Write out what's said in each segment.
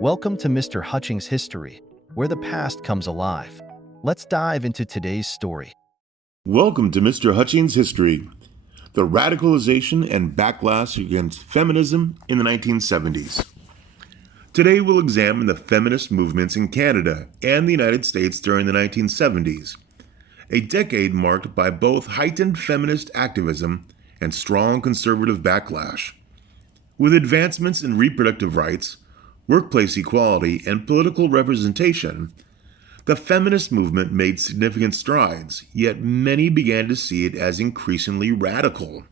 Welcome to Mr. Hutchings History, where the past comes alive. Let's dive into today's story. Welcome to Mr. Hutchings History, the radicalization and backlash against feminism in the 1970s. Today we'll examine the feminist movements in Canada and the United States during the 1970s, a decade marked by both heightened feminist activism and strong conservative backlash. With advancements in reproductive rights, workplace equality, and political representation, the feminist movement made significant strides, yet many began to see it as increasingly radical.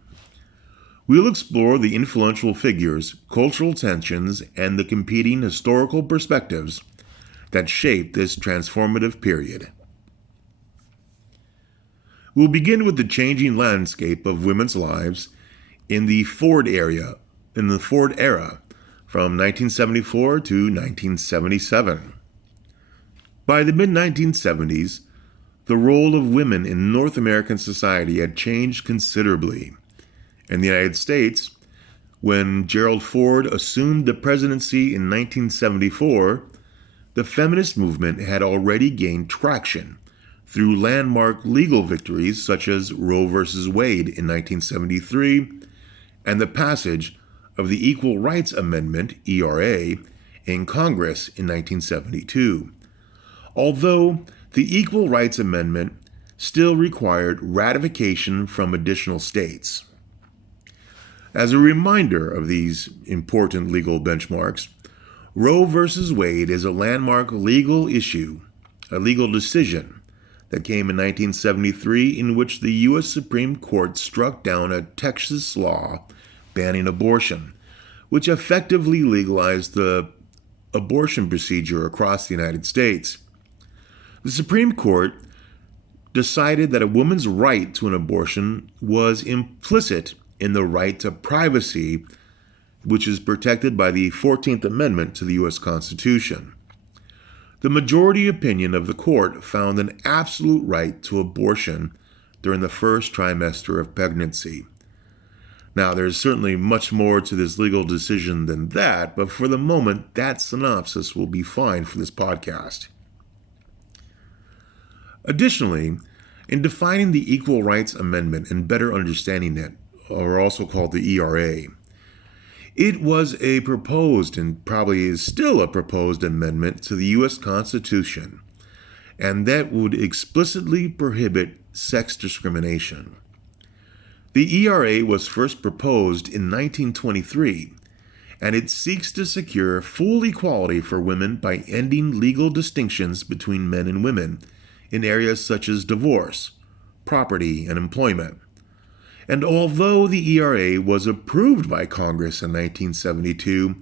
We'll explore the influential figures, cultural tensions, and the competing historical perspectives that shaped this transformative period. We'll begin with the changing landscape of women's lives in the Ford era from 1974 to 1977. By the mid-1970s, the role of women in North American society had changed considerably. In the United States, when Gerald Ford assumed the presidency in 1974, the feminist movement had already gained traction through landmark legal victories such as Roe v. Wade in 1973 and the passage of the Equal Rights Amendment, ERA, in Congress in 1972. Although the Equal Rights Amendment still required ratification from additional states. As a reminder of these important legal benchmarks, Roe v. Wade is a landmark legal issue, a legal decision that came in 1973 in which the U.S. Supreme Court struck down a Texas law banning abortion, which effectively legalized the abortion procedure across the United States. The Supreme Court decided that a woman's right to an abortion was implicit in the right to privacy, which is protected by the 14th Amendment to the U.S. Constitution. The majority opinion of the court found an absolute right to abortion during the first trimester of pregnancy. Now, there's certainly much more to this legal decision than that, but for the moment, that synopsis will be fine for this podcast. Additionally, in defining the Equal Rights Amendment and better understanding it, or also called the ERA, it was a proposed and probably is still a proposed amendment to the U.S. Constitution, and that would explicitly prohibit sex discrimination. The ERA was first proposed in 1923, and it seeks to secure full equality for women by ending legal distinctions between men and women in areas such as divorce, property, and employment. And although the ERA was approved by Congress in 1972,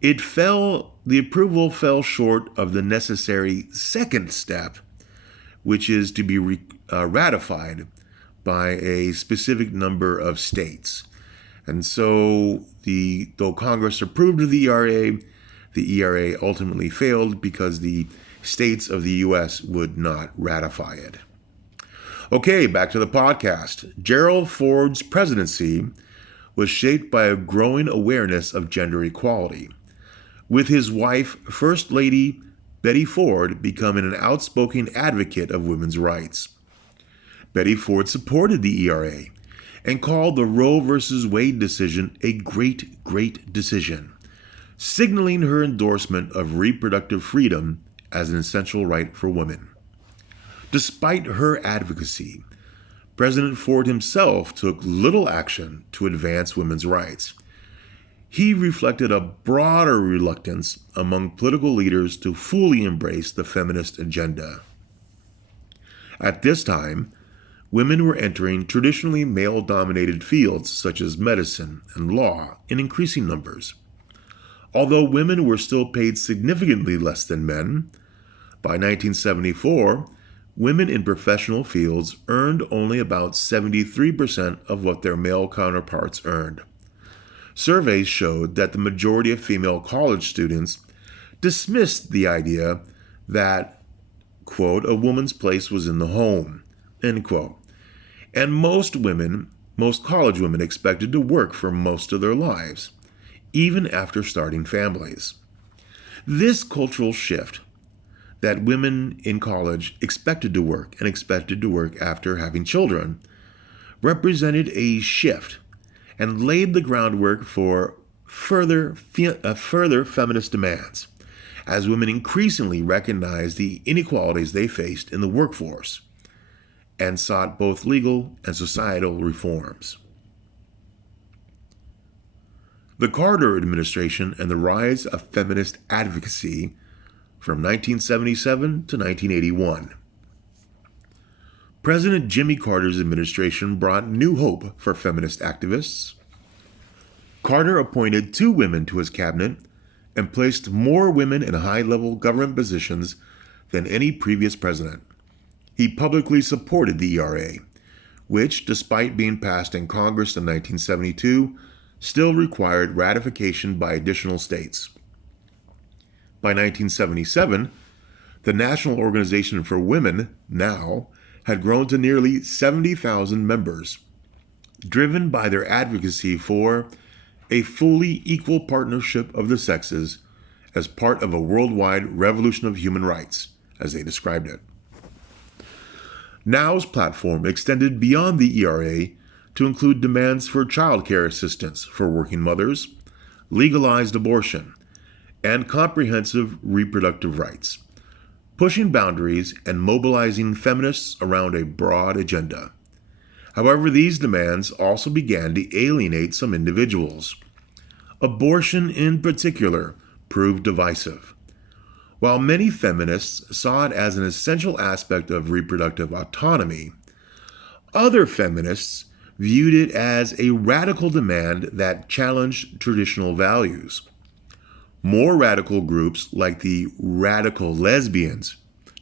the approval fell short of the necessary second step, which is to be ratified by a specific number of states. And so, though Congress approved of the ERA ultimately failed because the states of the U.S. would not ratify it. Okay, back to the podcast. Gerald Ford's presidency was shaped by a growing awareness of gender equality, with his wife, First Lady Betty Ford, becoming an outspoken advocate of women's rights. Betty Ford supported the ERA and called the Roe v. Wade decision a great, great decision, signaling her endorsement of reproductive freedom as an essential right for women. Despite her advocacy, President Ford himself took little action to advance women's rights. He reflected a broader reluctance among political leaders to fully embrace the feminist agenda. At this time, women were entering traditionally male-dominated fields such as medicine and law in increasing numbers. Although women were still paid significantly less than men, by 1974, women in professional fields earned only about 73% of what their male counterparts earned. Surveys showed that the majority of female college students dismissed the idea that, quote, a woman's place was in the home, end quote. And most college women expected to work for most of their lives, even after starting families. This cultural shift that women in college expected to work and expected to work after having children represented a shift and laid the groundwork for further feminist demands as women increasingly recognized the inequalities they faced in the workforce and sought both legal and societal reforms. The Carter administration and the rise of feminist advocacy from 1977 to 1981. President Jimmy Carter's administration brought new hope for feminist activists. Carter appointed 2 women to his cabinet and placed more women in high-level government positions than any previous president. He publicly supported the ERA, which, despite being passed in Congress in 1972, still required ratification by additional states. By 1977, the National Organization for Women, NOW, had grown to nearly 70,000 members, driven by their advocacy for a fully equal partnership of the sexes as part of a worldwide revolution of human rights, as they described it. NOW's platform extended beyond the ERA to include demands for child care assistance for working mothers, legalized abortion, and comprehensive reproductive rights, pushing boundaries and mobilizing feminists around a broad agenda. However, these demands also began to alienate some individuals. Abortion, in particular, proved divisive. While many feminists saw it as an essential aspect of reproductive autonomy, other feminists viewed it as a radical demand that challenged traditional values. More radical groups like the radical lesbians,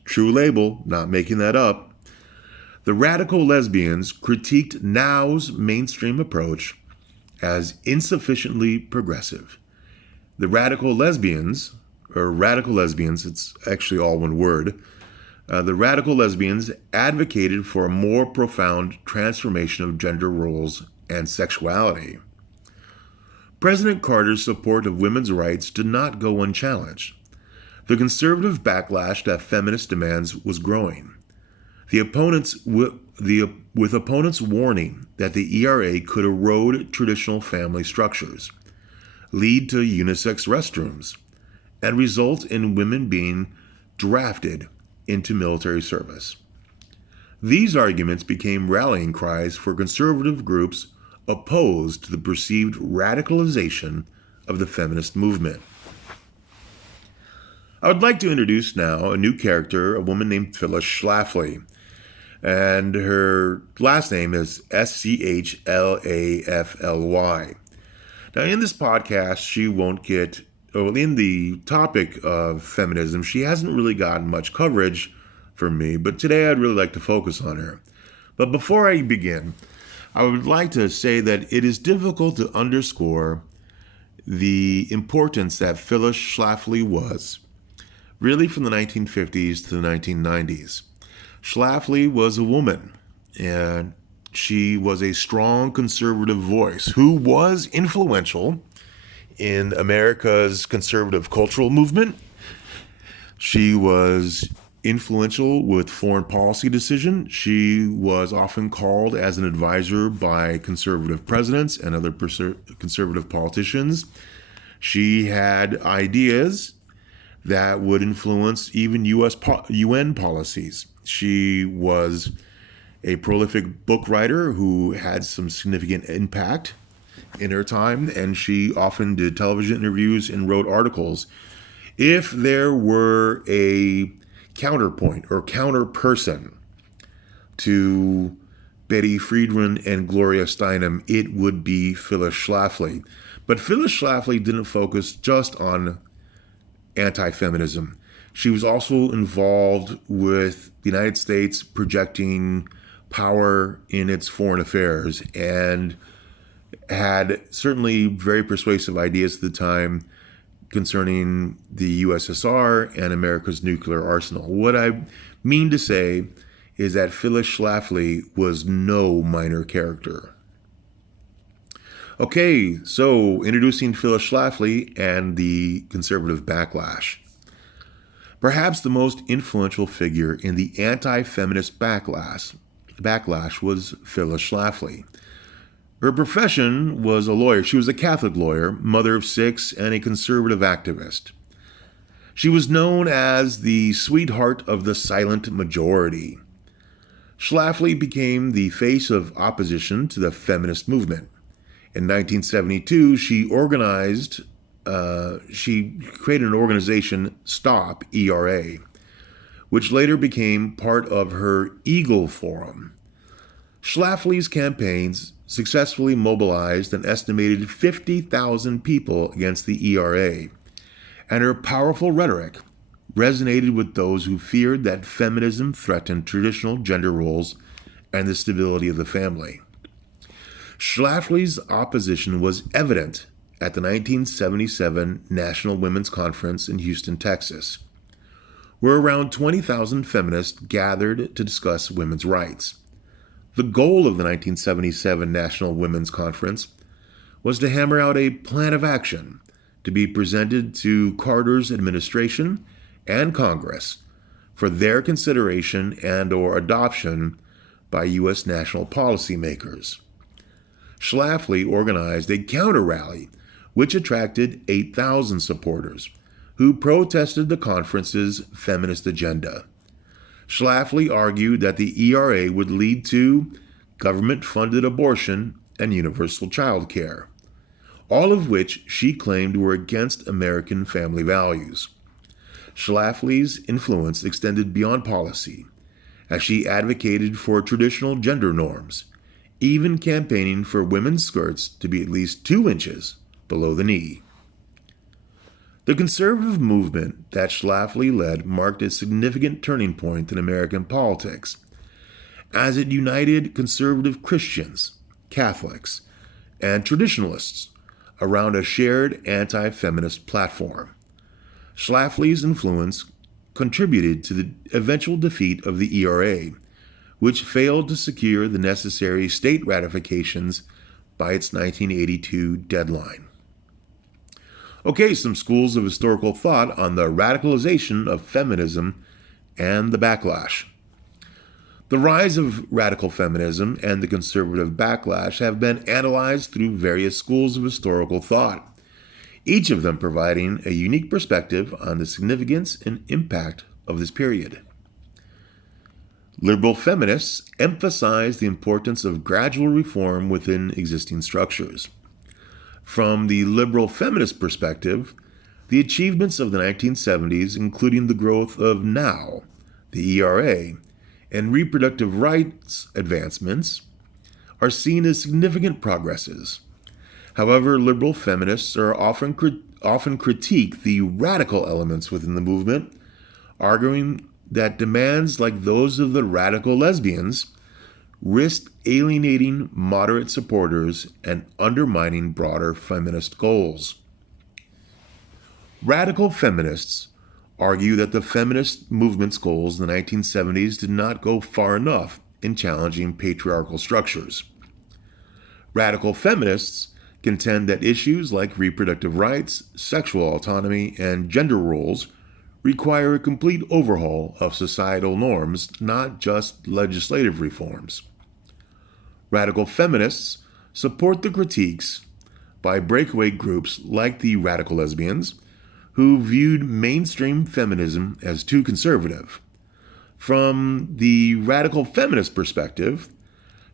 true label, not making that up, the radical lesbians critiqued NOW's mainstream approach as insufficiently progressive. The radical lesbians, it's actually all one word, the radical lesbians advocated for a more profound transformation of gender roles and sexuality. President Carter's support of women's rights did not go unchallenged. The conservative backlash to feminist demands was growing. With opponents warning that the ERA could erode traditional family structures, lead to unisex restrooms, and result in women being drafted into military service. These arguments became rallying cries for conservative groups opposed to the perceived radicalization of the feminist movement. I would like to introduce now a new character, a woman named Phyllis Schlafly, and her last name is Schlafly. Now, in this podcast, she won't get, in the topic of feminism, she hasn't really gotten much coverage from me, but today I'd really like to focus on her. But before I begin, I would like to say that it is difficult to underscore the importance that Phyllis Schlafly was, really from the 1950s to the 1990s. Schlafly was a woman, and she was a strong conservative voice who was influential in America's conservative cultural movement. She was influential with foreign policy decision. She was often called as an advisor by conservative presidents and other conservative politicians. She had ideas that would influence even UN policies. She was a prolific book writer who had some significant impact in her time, and she often did television interviews and wrote articles. If there were a counterpoint or counter person to Betty Friedan and Gloria Steinem, it would be Phyllis Schlafly. But Phyllis Schlafly didn't focus just on anti-feminism. She was also involved with the United States projecting power in its foreign affairs and had certainly very persuasive ideas at the time concerning the USSR and America's nuclear arsenal. What I mean to say is that Phyllis Schlafly was no minor character. Okay, so introducing Phyllis Schlafly and the conservative backlash. Perhaps the most influential figure in the anti-feminist backlash was Phyllis Schlafly. Her profession was a lawyer. She was a Catholic lawyer, mother of 6, and a conservative activist. She was known as the sweetheart of the silent majority. Schlafly became the face of opposition to the feminist movement. In 1972, she created an organization, Stop ERA, which later became part of her Eagle Forum. Schlafly's campaigns successfully mobilized an estimated 50,000 people against the ERA, and her powerful rhetoric resonated with those who feared that feminism threatened traditional gender roles and the stability of the family. Schlafly's opposition was evident at the 1977 National Women's Conference in Houston, Texas, where around 20,000 feminists gathered to discuss women's rights. The goal of the 1977 National Women's Conference was to hammer out a plan of action to be presented to Carter's administration and Congress for their consideration and/or adoption by U.S. national policymakers. Schlafly organized a counter-rally which attracted 8,000 supporters who protested the conference's feminist agenda. Schlafly argued that the ERA would lead to government-funded abortion and universal child care, all of which she claimed were against American family values. Schlafly's influence extended beyond policy, as she advocated for traditional gender norms, even campaigning for women's skirts to be at least 2 inches below the knee. The conservative movement that Schlafly led marked a significant turning point in American politics, as it united conservative Christians, Catholics, and traditionalists around a shared anti-feminist platform. Schlafly's influence contributed to the eventual defeat of the ERA, which failed to secure the necessary state ratifications by its 1982 deadline. Okay, some schools of historical thought on the radicalization of feminism and the backlash. The rise of radical feminism and the conservative backlash have been analyzed through various schools of historical thought, each of them providing a unique perspective on the significance and impact of this period. Liberal feminists emphasize the importance of gradual reform within existing structures. From the liberal feminist perspective, the achievements of the 1970s, including the growth of NOW, the ERA, and reproductive rights advancements, are seen as significant progresses. However, liberal feminists are often critique the radical elements within the movement, arguing that demands like those of the radical lesbians risk alienating moderate supporters and undermining broader feminist goals. Radical feminists argue that the feminist movement's goals in the 1970s did not go far enough in challenging patriarchal structures. Radical feminists contend that issues like reproductive rights, sexual autonomy, and gender roles require a complete overhaul of societal norms, not just legislative reforms. Radical feminists support the critiques by breakaway groups like the radical lesbians, who viewed mainstream feminism as too conservative. From the radical feminist perspective,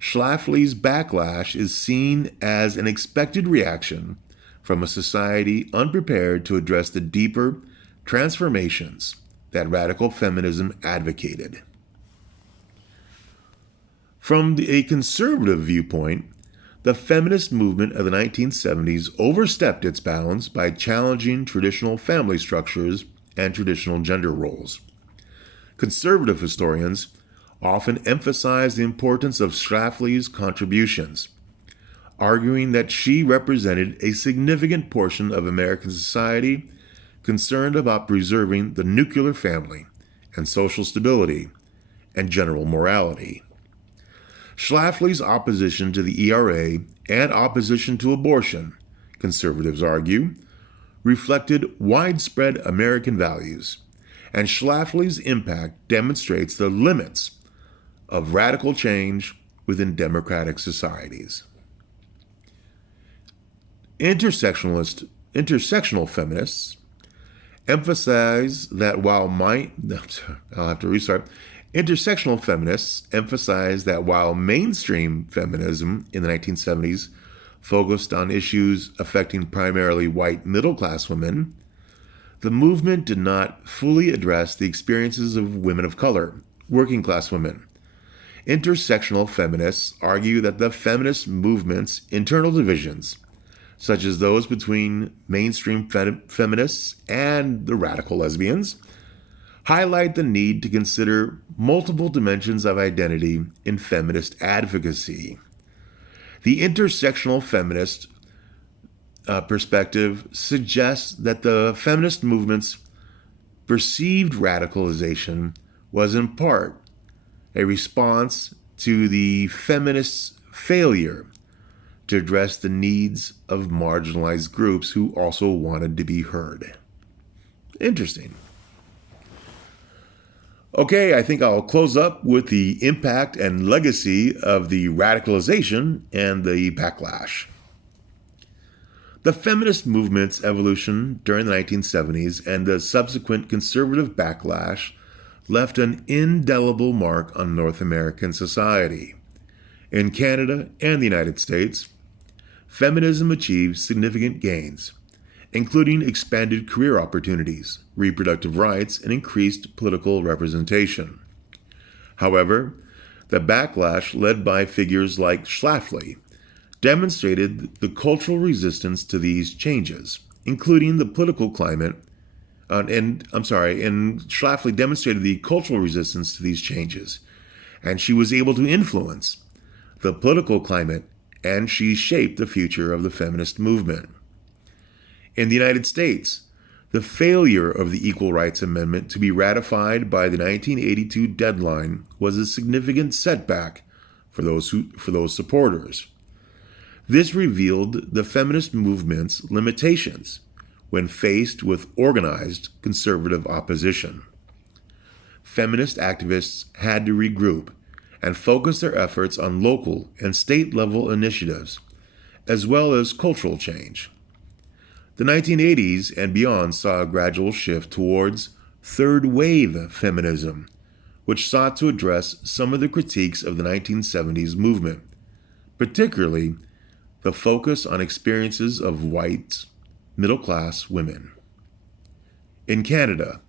Schlafly's backlash is seen as an expected reaction from a society unprepared to address the deeper transformations that radical feminism advocated. From a conservative viewpoint, the feminist movement of the 1970s overstepped its bounds by challenging traditional family structures and traditional gender roles. Conservative historians often emphasize the importance of Schlafly's contributions, arguing that she represented a significant portion of American society concerned about preserving the nuclear family and social stability and general morality. Schlafly's opposition to the ERA and opposition to abortion, conservatives argue, reflected widespread American values, and Schlafly's impact demonstrates the limits of radical change within democratic societies. Intersectional feminists emphasize that while Intersectional feminists emphasize that while mainstream feminism in the 1970s focused on issues affecting primarily white middle-class women, the movement did not fully address the experiences of women of color, working-class women. Intersectional feminists argue that the feminist movement's internal divisions, such as those between mainstream feminists and the radical lesbians, highlight the need to consider multiple dimensions of identity in feminist advocacy. The intersectional feminist perspective suggests that the feminist movement's perceived radicalization was in part a response to the feminists' failure to address the needs of marginalized groups who also wanted to be heard. Interesting. Okay, I think I'll close up with the impact and legacy of the radicalization and the backlash. The feminist movement's evolution during the 1970s and the subsequent conservative backlash left an indelible mark on North American society. In Canada and the United States, feminism achieved significant gains, including expanded career opportunities, reproductive rights, and increased political representation. However, the backlash led by figures like Schlafly demonstrated the cultural resistance to these changes, including the political climate, and Schlafly demonstrated the cultural resistance to these changes, and she was able to influence the political climate, and she shaped the future of the feminist movement. In the United States, the failure of the Equal Rights Amendment to be ratified by the 1982 deadline was a significant setback for those supporters. This revealed the feminist movement's limitations when faced with organized conservative opposition. Feminist activists had to regroup and focus their efforts on local and state-level initiatives, as well as cultural change. The 1980s and beyond saw a gradual shift towards third-wave feminism, which sought to address some of the critiques of the 1970s movement, particularly the focus on experiences of white, middle-class women. In Canada,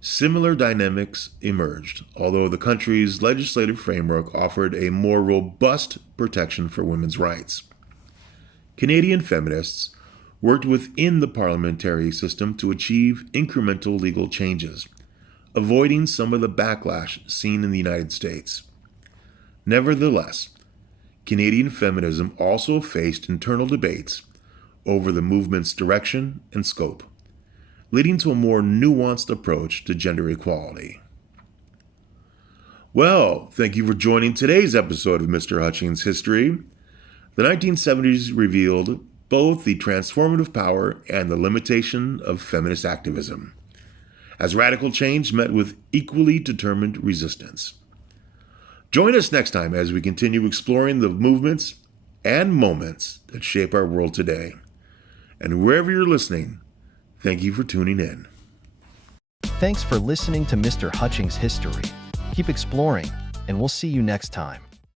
similar dynamics emerged, although the country's legislative framework offered a more robust protection for women's rights. Canadian feminists worked within the parliamentary system to achieve incremental legal changes, avoiding some of the backlash seen in the United States. Nevertheless, Canadian feminism also faced internal debates over the movement's direction and scope, leading to a more nuanced approach to gender equality. Well, thank you for joining today's episode of Mr. Hutchings History. The 1970s revealed both the transformative power and the limitation of feminist activism, as radical change met with equally determined resistance. Join us next time as we continue exploring the movements and moments that shape our world today. And wherever you're listening, thank you for tuning in. Thanks for listening to Mr. Hutchings History. Keep exploring, and we'll see you next time.